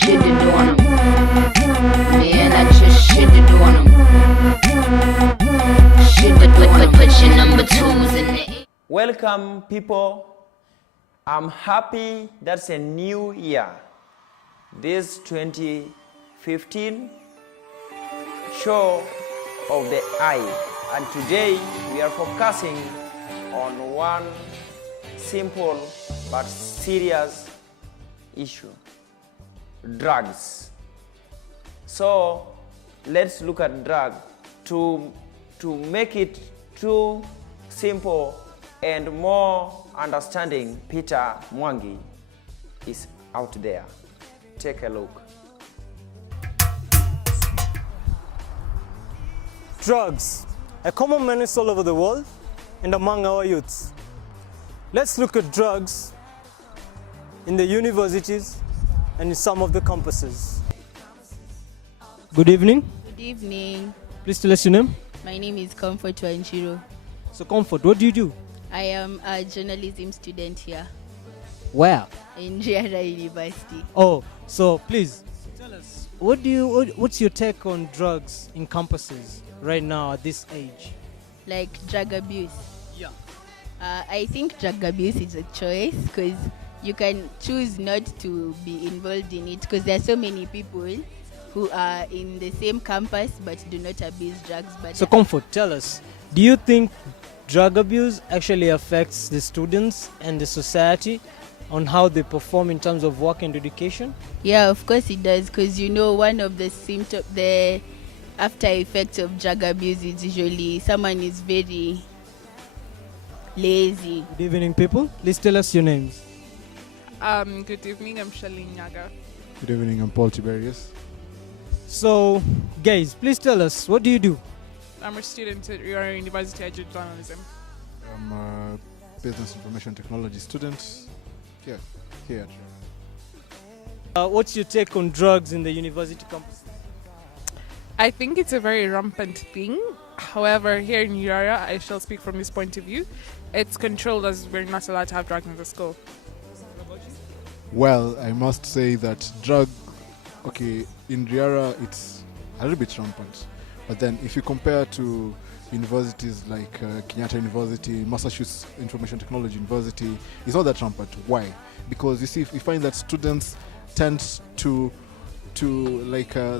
Shitted on 'em. Man, I just shitted on 'em. Put your number twos in the. Welcome, people. I'm happy that's a new year. This 2015 show of the eye. And today we are focusing on one simple but serious issue: drugs. So let's look at drug. To make it too simple and more understanding, Peter Mwangi is out there. Take a look. Drugs, a common menace all over the world and among our youths. Let's look at drugs in the universities and in some of the campuses. Good evening. Good evening. Please tell us your name. My name is Comfort Wanjiro. So Comfort, what do you do? I am a journalism student here Where? in Riara University. Oh, so please tell us, what's your take on drugs in campuses right now at this age? Like drug abuse. Yeah. I think drug abuse is a choice because you can choose not to be involved in it because there are so many people who are in the same campus but do not abuse drugs. But So Comfort, tell us, do you think drug abuse actually affects the students and the society on how they perform in terms of work and education? yeah, of course it does because one of the the after effects of drug abuse is usually someone is very lazy. Good evening, people. Please tell us your names. Good evening, I'm Shalini Nyaga. Good evening, I'm Paul Tiberius. So, guys, please tell us, what do you do? I'm a student at Riara University. I do journalism. I'm a business information technology student here at Riara. What's your take on drugs in the university campus? I think it's a very rampant thing. However, here in Riara, I shall speak from this point of view. It's controlled as we're not allowed to have drugs in the school. Well, I must say that in Riara it's a little bit rampant. But then if you compare to universities like Kenyatta University, Massachusetts Information Technology University, it's not that rampant. Why? Because you see, you find that students tend to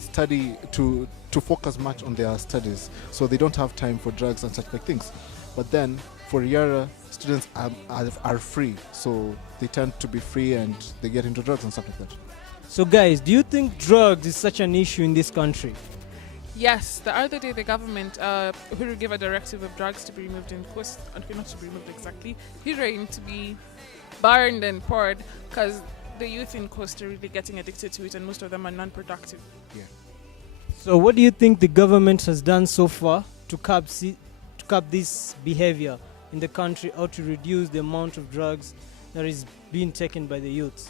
study, to focus much on their studies, so they don't have time for drugs and such like things. But then for Riara, students are free, so they tend to be free and they get into drugs and stuff like that. So guys, do you think drugs is such an issue in this country? Yes, the other day the government who gave a directive of drugs to be removed in Coast, not to be removed exactly, heroin to be burned and poured because the youth in Coast are really getting addicted to it and most of them are non-productive. Yeah. So what do you think the government has done so far to curb this behavior in the country, or to reduce the amount of drugs that is being taken by the youth?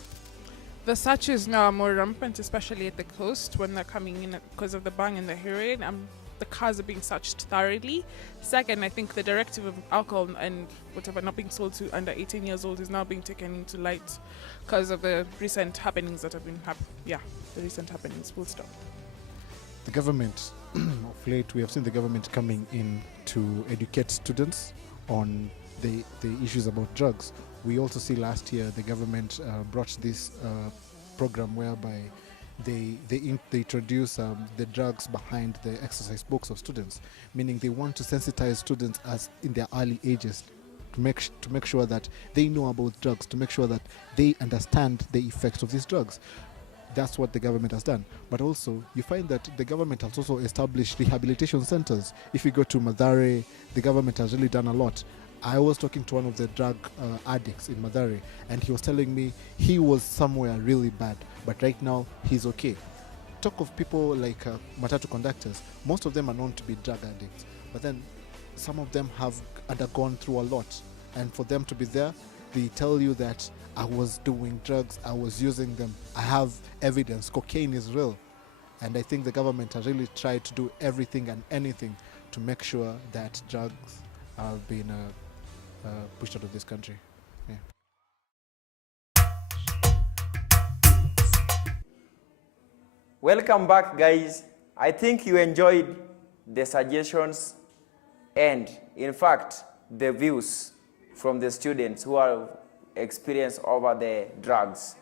The searches now are more rampant, especially at the coast when they're coming in because of the bang and the heroin. The cars are being searched thoroughly. Second, I think the directive of alcohol and whatever not being sold to under 18 years old is now being taken into light because of the recent happenings that have been the recent happenings. Full stop. The government, of late, we have seen the government coming in to educate students on the issues about drugs. We also see last year the government brought this program whereby they introduce the drugs behind the exercise books of students, meaning they want to sensitize students as in their early ages to make sure that they know about drugs, to make sure that they understand the effects of these drugs. That's what the government has done. But also, you find that the government has also established rehabilitation centers. If you go to Mathare, the government has really done a lot. I was talking to one of the drug addicts in Mathare, and he was telling me he was somewhere really bad, but right now he's okay. Talk of people like matatu conductors, most of them are known to be drug addicts, but then some of them have undergone through a lot, and for them to be there, they tell you that I was doing drugs, I was using them, I have evidence, cocaine is real. And I think the government has really tried to do everything and anything to make sure that drugs are being pushed out of this country. Yeah. Welcome back, guys. I think you enjoyed the suggestions and, in fact, the views from the students who have experience over the drugs.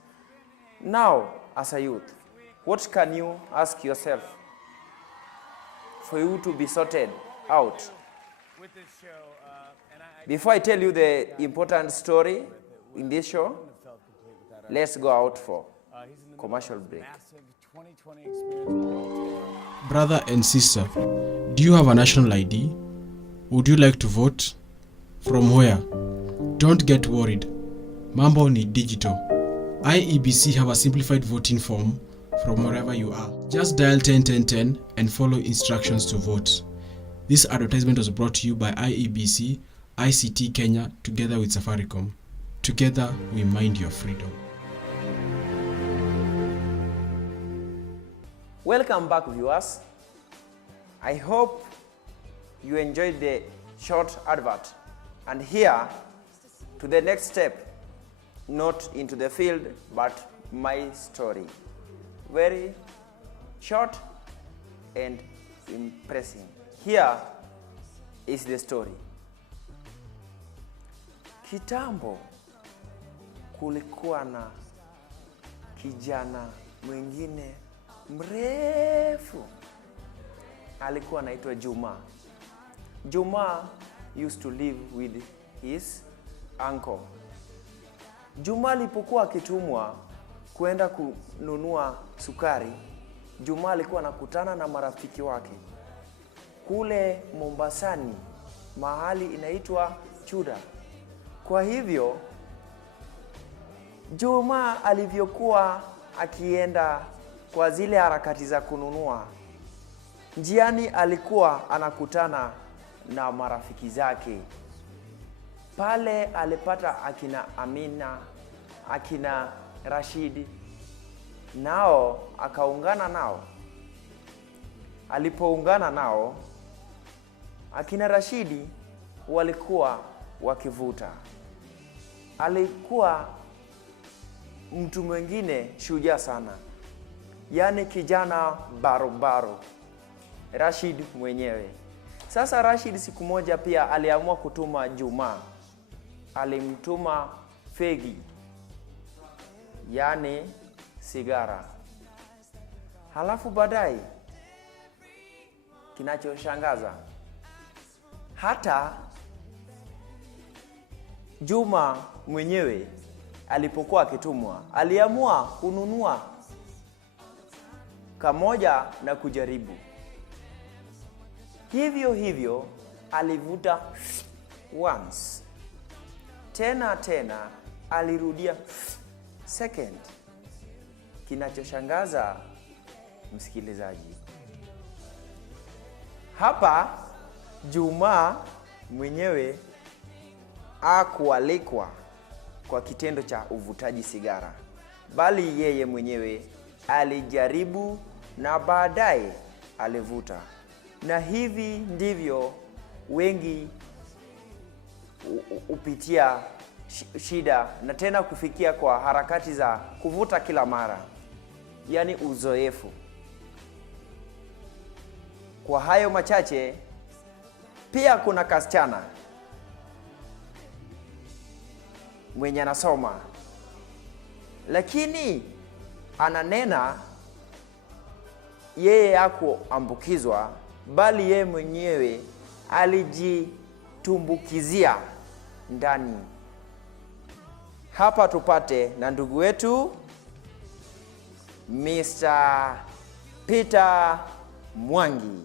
Now, as a youth, what can you ask yourself for you to be sorted out? Before I tell you the important story in this show, let's go out for commercial break. Brother and sister, do you have a national ID? Would you like to vote? From where? Don't get worried. Mambo ni digital. IEBC have a simplified voting form from wherever you are. Just dial 101010 and follow instructions to vote. This advertisement was brought to you by IEBC, ICT Kenya, together with Safaricom. Together, we mind your freedom. Welcome back, viewers. I hope you enjoyed the short advert. And here to the next step, not into the field, but my story. Very short and impressive. Here is the story. Kitambo kulikuwa na kijana mwingine mrefu. Alikuwa anaitwa Juma. Juma used to live with his uncle. Juma alipokuwa akitumwa kwenda kununua sukari, Juma alikuwa anakutana na marafiki wake kule Mombasani, mahali inaitwa Chuda. Kwa hivyo Juma alivyokuwa akienda kwa zile harakati za kununua, njiani alikuwa anakutana na marafiki zake. Pale alipata akina Amina, akina Rashidi, nao akaungana nao. Alipoungana nao, akina Rashidi walikuwa wakivuta. Alikuwa mtu mwingine shujaa sana, yani kijana barobaro, Rashid mwenyewe. Sasa Rashid siku moja pia aliamua kutuma Juma. Alimtuma fegi, yani sigara. Halafu baadaye, kinachoshangaza, hata Juma mwenyewe alipokuwa akitumwa, aliamua kununua kamoja na kujaribu. Hivyo alivuta once. Tena alirudia second. Kinachoshangaza, msikilizaji, hapa Juma mwenyewe hakualikwa kwa kitendo cha uvutaji sigara, bali yeye mwenyewe alijaribu na baadaye alivuta. Na hivi ndivyo wengi upitia shida na tena kufikia kwa harakati za kuvuta kila mara, yani uzoefu. Kwa hayo machache, pia kuna kasichana mwenye anasoma, lakini ananena yeye hakuambukizwa, bali yeye mwenyewe alijitumbukizia ndani. Hapa tupate na ndugu wetu Mr. Peter Mwangi.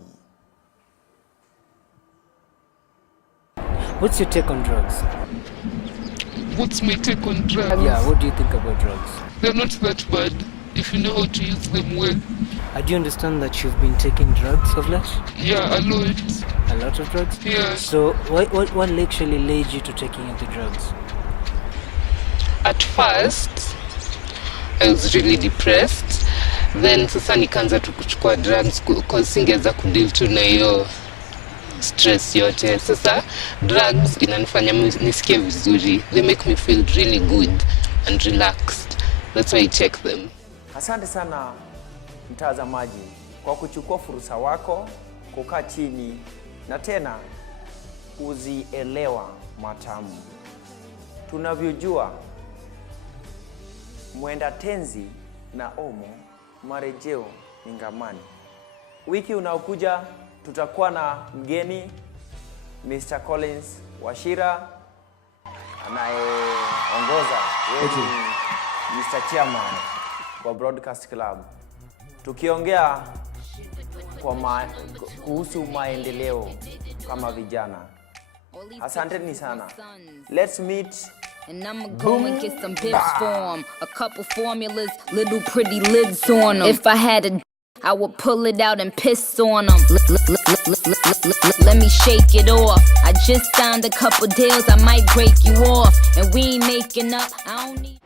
What's your take on drugs? What's my take on drugs? Yeah, what do you think about drugs? They're not that bad if you know how to use them well. Do you understand that you've been taking drugs of late? Yeah, a lot. A lot of drugs? Yeah. So what actually led you to taking the drugs? At first, I was really depressed. Then sasa nikaanza tu kuchukua drugs because singeweza kudeal tu na hiyo stress yote. Sasa drugs inanifanya nisikie vizuri. They make me feel really good and relaxed. That's why I take them. Asante sana mtazamaji, kwa kuchukua fursa wako, kukaa chini na tena kuzielewa matamu. Tunavyojua mwenda tenzi na omo, marejeo ni ngamani. Wiki unaokuja tutakuwa na mgeni Mr. Collins Wachira anayeongoza Mr. Chairman wa Broadcast Club, tukiongea kuhusu maendeleo kama vijana. Asanteni sana. Let's meet. And I'ma go and get some bibs for 'em. A couple formulas, little pretty lids on 'em. If I had a I would pull it out and piss on 'em. Let me shake it off. I just signed a couple deals, I might break you off. And we ain't making up, I don't need